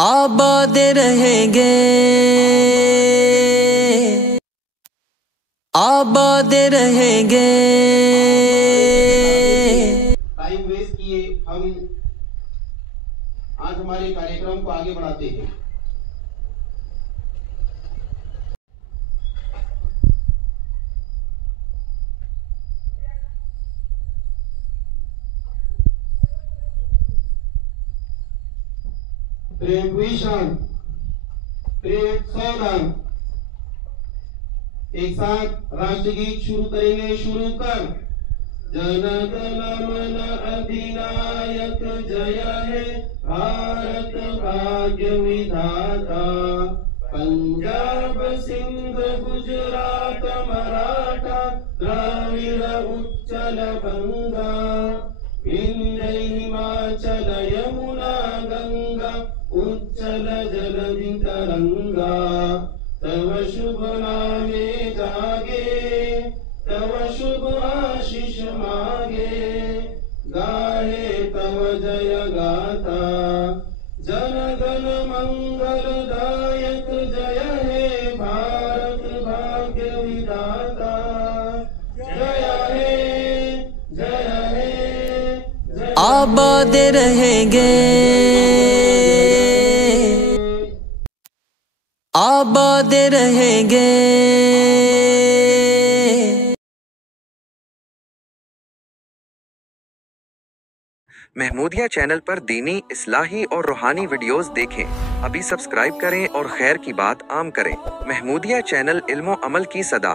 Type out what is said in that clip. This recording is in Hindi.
आबाद रहेंगे, आबाद रहेंगे। टाइम वेस्ट किए हम आज हमारे कार्यक्रम को आगे बढ़ाते हैं। प्रेम विशाल, प्रेम सौदान। एक साथ राष्ट्रगीत शुरू करेंगे। शुरू कर। जन गण मन अधिनायक जय है भारत भाग्य विधाता। पंजाब सिंध गुजरात मराठा द्राविड़ उच्चल बंगा। विंध्य हिमाचल यमुना गंगा उच्चल जलधि तरंगा। तव शुभ नामे जागे, तव शुभ आशीष मागे। गाहे तव जय गाथा, जन गण मंगलदायक जय हे भारत भाग्य विधाता। जय हे, जय हे, जय आबाद रहेंगे, आबाद रहेंगे। महमूदिया चैनल पर दीनी, इस्लाही और रूहानी वीडियोस देखें। अभी सब्सक्राइब करें और खैर की बात आम करें। महमूदिया चैनल इल्मो अमल की सदा।